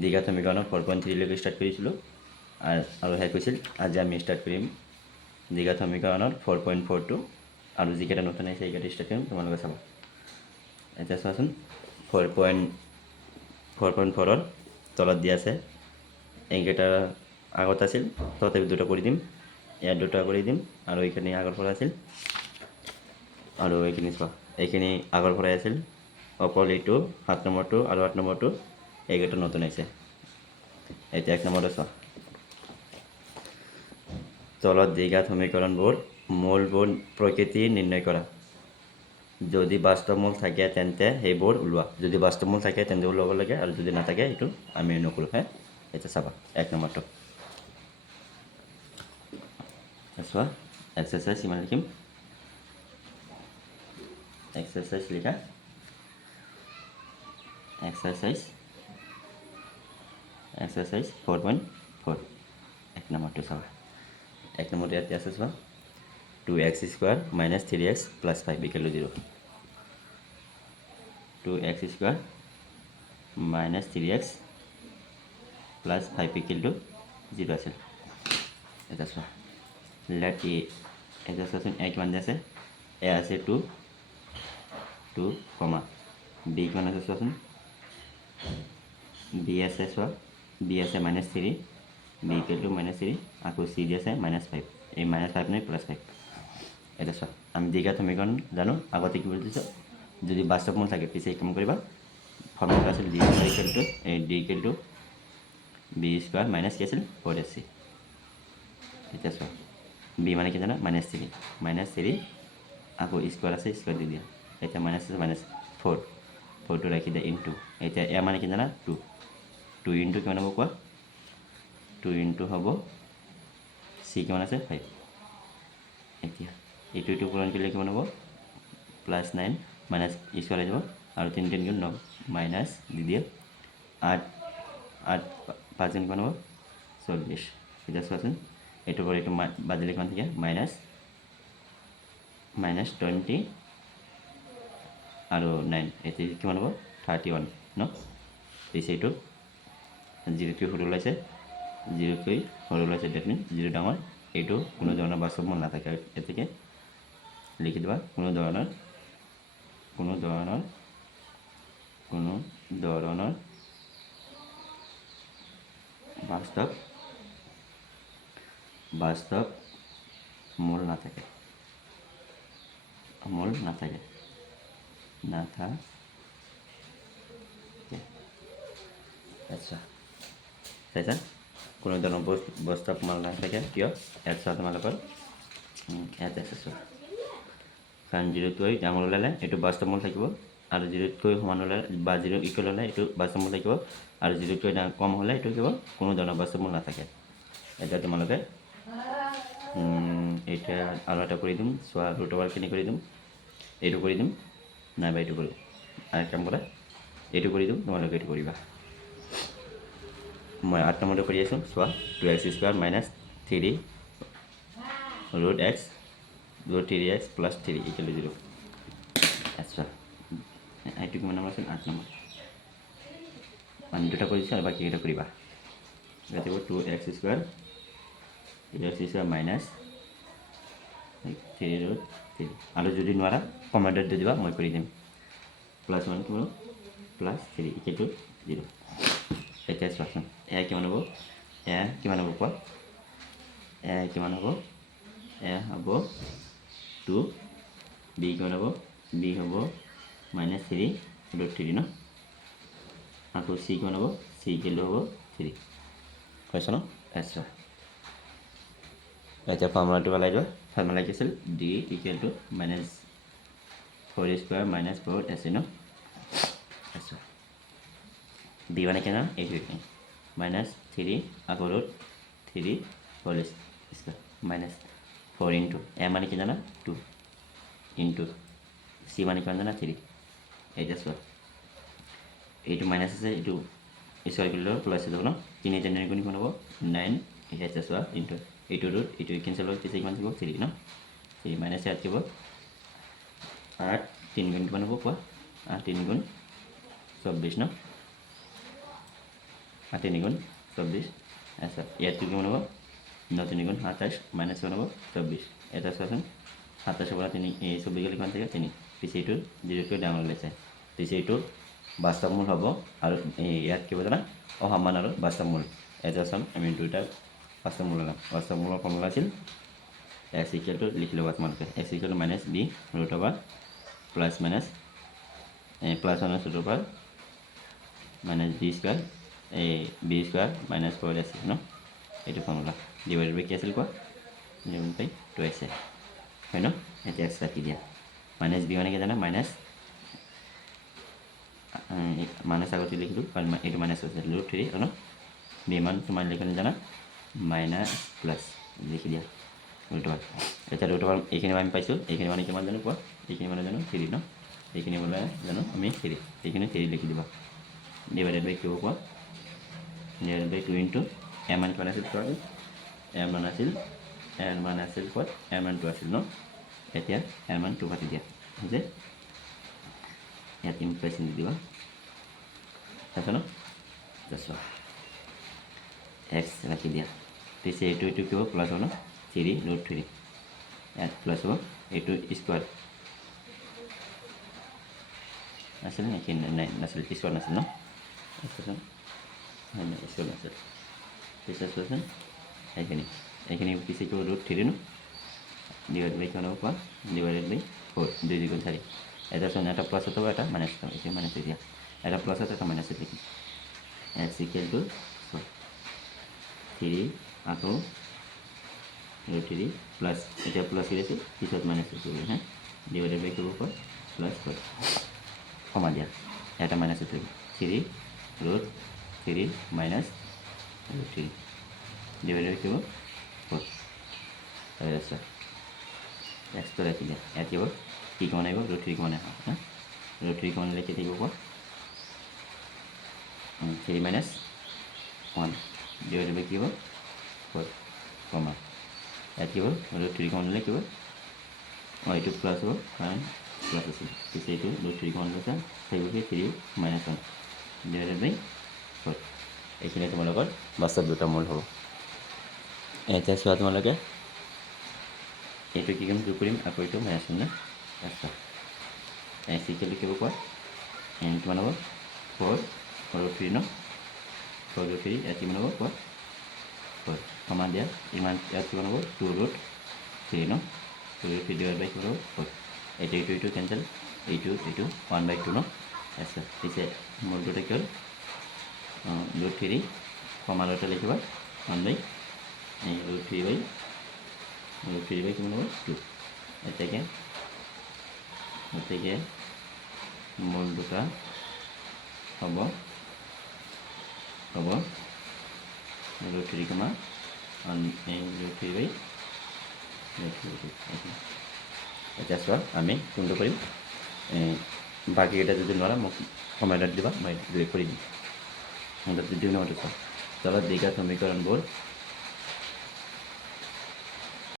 দ্বিঘাত সমীকৰণৰ 4.3 ষ্টাৰ্ট কৰিছিলোঁ আৰু শেষ হৈছিল। আজি আমি ষ্টাৰ্ট কৰিম দ্বিঘাত সমীকৰণৰ 4.42 আৰু যিকেইটা নতুন আহিছে সেইকেইটা ষ্টাৰ্ট কৰিম, তোমালোকে চাবা। এতিয়া চোৱাচোন, 4.4ৰ তলত দিয়া আছে, এইকেইটা আগত আছিল, তথাপি দুটা কৰি দিম, ইয়াত দুটা কৰি দিম, আৰু এইখিনি আগৰ পৰা আছিল, আৰু এইখিনি চোৱা, এইখিনি আগৰ পৰাই আছিল, অকল এইটো 7 নম্বৰটো আৰু 8 নম্বৰটো এইকেইটা নতুন আহিছে। এতিয়া 1 নম্বৰতে চোৱা, তলত দ্বিঘাত সমীকৰণবোৰ মূলবোৰ প্ৰকৃতি নিৰ্ণয় কৰা। যদি বাস্তৱ মূল থাকে তেন্তে সেইবোৰ ওলোৱা। যদি বাস্তৱ মূল থাকে তেন্তে ওলাব লাগে, আৰু যদি নাথাকে সেইটো আমি নকৰোঁ। এতিয়া চাবা 1 নম্বৰটো চোৱা, এক্সাৰচাইজ ইমান লিখিম, এক্সাৰচাইজ লিখা, এক্সাৰচাইজ 4.4 1 নম্বৰটো চাবা। 1 নম্বৰটো ইয়াতে আছে চোৱা, 2x² - 3x + 5 = 0। 2x² - 3x + 5 = 0 আছিল। এতিয়া চোৱা, লেট এ, এতিয়া চোৱাচোন এ কিমান আছে, এ আছে 2, বি কিমান আছে চোৱাচোন, বি আছে চোৱা, বি আছে -3, বি = -3, আকৌ চি দি আছে -5, এই -5 নাই +5। এতিয়া চোৱা, আমি দ্বিঘাত সমীকৰণ জানো, আগতে কি বুজিছোঁ, যদি বাস্তৱ মূল থাকে পিছে কাম কৰিবা, ফৰ্মুলা আছিল ডি = বি স্কোৱাৰ মাইনাছ কি আছিল 4ac। এতিয়া চোৱা, বি মানে কি জানা, -3 আকৌ স্কোৱাৰ আছে, স্কোৱাৰ দি দিয়া, এতিয়া মাইনাছ আছে -4, 4টো ৰাখি দিয়া ইনটু, এতিয়া এ মানে কি জানা 2 ইনটু কিমান হ'ব কোৱা, 2 ইনটু হ'ব চি কিমান আছে 5। এতিয়া এইটো পূৰণ কৰিলে কিমান হ'ব, +9 মাইনাছ স্কোৱাৰ আহি যাব, আৰু 3 3 9 মাইনাছ দি দিয়ে 8 5 কিমান হ'ব 40। এতিয়া চোৱাচোন, এইটোৰ পৰা এইটো বাদ দিলে কিমান থাকে, -20 আৰু 9, এতিয়া কিমান হ'ব 31 ন। পিছে এইটো 0তকৈ সৰু ওলাইছে, 0তকৈ সৰু ওলাইছে, ডেট মিন 0 ডাঙৰ, এইটো কোনো ধৰণৰ বাস্তৱ মূল নাথাকে। গতিকে লিখি দিবা, কোনো ধৰণৰ বাস্তৱ মূল নাথাকে, আচ্ছা চাইছা, কোনো ধৰণৰ বাস্তৱ মূল নাথাকে, কিয়, ইয়াত চোৱা তোমালোকৰ, ইয়াতে আছে চোৱা, কাৰণ 0তকৈ ডাঙৰ ওলালে এইটো বাস্তৱ মূল থাকিব, আৰু 0তকৈ সমান ওলালে বা 0 ইকুৱেল হ'লে এইটো বাস্তৱ মূল থাকিব, আৰু 0তকৈ কম হ'লে এইটো কিব কোনো ধৰণৰ বাস্তৱ মূল নাথাকে। এতিয়া তোমালোকে এতিয়া আৰু এটা কৰি দিম চোৱা, √খিনি কৰি দিম, এইটো কৰি দিম, নাইবা এইটো কৰি দিম, আৰু কাম কৰা, এইটো কৰি দিম, তোমালোকে এইটো কৰিবা। মই 8 নম্বৰটো কৰি আছোঁ, চোৱা, 2x² - 3 √x √3x + 3 = 0। আচ্ছা, এইটো কিমান নম্বৰ আছিল, 8 নম্বৰ, আমি দুটা কৰি দিছোঁ, আৰু বাকীকেইটা কৰিবা। এতিয়া 2x² - 3 √3, আৰু যদি নোৱাৰা কমেণ্টত দি দিবা, মই কৰি দিম, +1 কিমান +3 = 0। এতিয়া চোৱাচোন, এ কিমান হ'ব, কোৱা, এ হ'ব 2, বি কিমান হ'ব, বি হ'ব -3 √3 ন, আকৌ চি কিমান হ'ব, চি = হ'ব 3, হৈছে ন। আচ্ছা, এতিয়া ফৰ্মুলাটো পেলাই দিবা, ফৰ্মুলা কি আছিল, ডি = -4² - 4ac ন। আচ্ছা, বি মানে কি জানা, এইটো -3 আকৌ √3 হোল স্কুৱাৰ -4 ইনটু এ মানে কি জানা 2 ইনটু চি মানে কিমান জানা 3। এতিয়া চোৱা, এইটো মাইনাছ আছে, এইটো স্কুৱাৰ কৰিলে প্লাছ হৈ যাব ন, 3 × 9 কিমান হ'ব 9। এতিয়া চোৱা, ইনটু এইটো ৰুট এইটো কেঞ্চেল হ'ল, পিছে কিমান থাকিব 3 ন, 3 মাইনাছ ইয়াত থাকিব 8, 3 গুণ কিমান হ'ব কোৱা, 8 3 গুণ 24 ন। 8 3 গুণ 24 আচ্ছা ইয়াত কি হ'ব 9 3 গুণ 27 মাইনাস 1 হ'ব 24 এটা চোৱাচোন 27 পৰা 3 24 গ'লে কিমান থাকে 3 পিছে এইটো 0কৈ ডাঙৰ লৈছে পিছে এইটো বাস্তৱ মূল হ'ব আৰু ইয়াত কি হ'ব জানা অসমান আৰু বাস্তৱ মূল এটা চাম আমি দুটা বাস্তৱ মূল ল'ম বাস্তৱ মূলৰ ফৰ্মুলা আছিল s equal to লিখি ল'বা তোমালোকে s equal to minus b root over plus minus plus minus root over minus b square b square minus 4ac ন এইটো ফৰ্মুলা ডিভাইডেড বাই কি আছিল কোৱা ডিভাইডেড বাই 2ac হয় ন এতিয়া x ৰাখি দিয়া মাইনাছ b মানে কি জানা মাইনাছ মাইনাছ আগতে লিখিলোঁ কাৰণ এইটো মাইনাছ আছে ৰুট 3 ন b মান তোমাৰ লিখিলে জানা মাইনাছ প্লাছ লিখি দিয়া ৰুট ওভাৰ এতিয়া ৰুট ওভাৰ এইখিনি আমি পাইছোঁ এইখিনি মানে কিমান জানো কোৱা এইখিনি মানে জানো 3 ন এইখিনি মানে জানো আমি 3 এইখিনি 3 লিখি দিবা ডিভাইডেড বাই কি হ'ব কোৱা ডিভাইডেড বাই 2 ইনটু m মান কিমান আছিল কোৱা m মান আছিল কোৱা m মান 2 আছিল ন এতিয়া m মান 2 কাটি দিয়া যে ইয়াত ইমপ্ৰেছন দি দিবা আছে ন জাষ্ট x ৰাখি দিয়া পিছে এইটো কি হ'ব প্লাছ হ'ব ন 3 ৰুট 3 ইয়াত প্লাছ হ'ব এইটো স্কোৱাৰ আছিল নেকি নাই নাছিল স্কোৱাৰ নাছিল ন চোৱাচোন হয় নাই স্কোৱাৰ নাছিল পিছে চোৱাচোন এইখিনি পিছে কি ৰুট 3 ন ডিভাইড বাই কিমান হ'ব কোৱা ডিভাইডেড বাই 4 2 2 4 এটা চোন এটা প্লাছ হ'ব এটা মাইনাছ হ'ব এইটো মাইনাছ দিয়া এটা প্লাছ এটা মাইনাছ লিখিম x equal to 3 আকৌ ৰুট 3 প্লাছ এতিয়া প্লাছ হৈ আছে পিছত মাইনাছ কৰিব হা ডিভাইডেড বাই কৰিব কোৱা প্লাছ 4 কমা দিয়া এটা minus 3 root 3 minus root 3 divided by কৰিব 4 তাৰপিছত এক্সটো ৰাখি দিয়া ইয়াত কি হ'ব কি কমন আহিব ৰুট 3 কমন আহিব হা ৰুট 3 কমন লিখি থাকিব কোৱা 3 minus 1 divided by কি হ'ব 4 কমা ইয়াত কি হ'ব ৰুট 3 কমন ল'লে কি হ'ব এইটো প্লাছ হ'ব কাৰণ প্লাছ আছিল পিছে এইটো ৰুট 3 কমন লৈছে থাকিব কি 3 minus 1 divided by 4 এইখিনি তোমালোকৰ বাস্তৱ দুটা মূল হ'ব এতিয়া চোৱা তোমালোকে এইটো কি কৰিম আকৌ এইটো মাইনাছ 1 না আচ্ছা x equal to কি হ'ব কোৱা কিমান হ'ব 4 ৰুট 3 ন 4 ৰুট 3 ইয়াত কিমান হ'ব কোৱা 4 কমা দিয়া ইমান ইয়াত কিমান হ'ব 2 ৰুট 3 ন 2 ৰুট 3 ডিভাইড বাই কিমান হ'ব 4 এইটো কেঞ্চেল এইটো 1/2 ন আচ্ছা পিছে মূলটোতে কি হ'ল ৰুট 3 কমালতে লিখিবা 1/ৰুট 3 বাই কিমান হ'ব 2 গতিকে মূল দুটা হ'ব ৰুট 3 কমা ৰুট 3 বাই এতিয়া চোৱা আমি কোনটো কৰিম বাকীকেইটা যদি নোৱাৰা মোক কমেণ্টত দিবা মই ডিলিট কৰি দিম দিওঁ নহ'লে চোৱা তলত দিয়া সমীকৰণবোৰ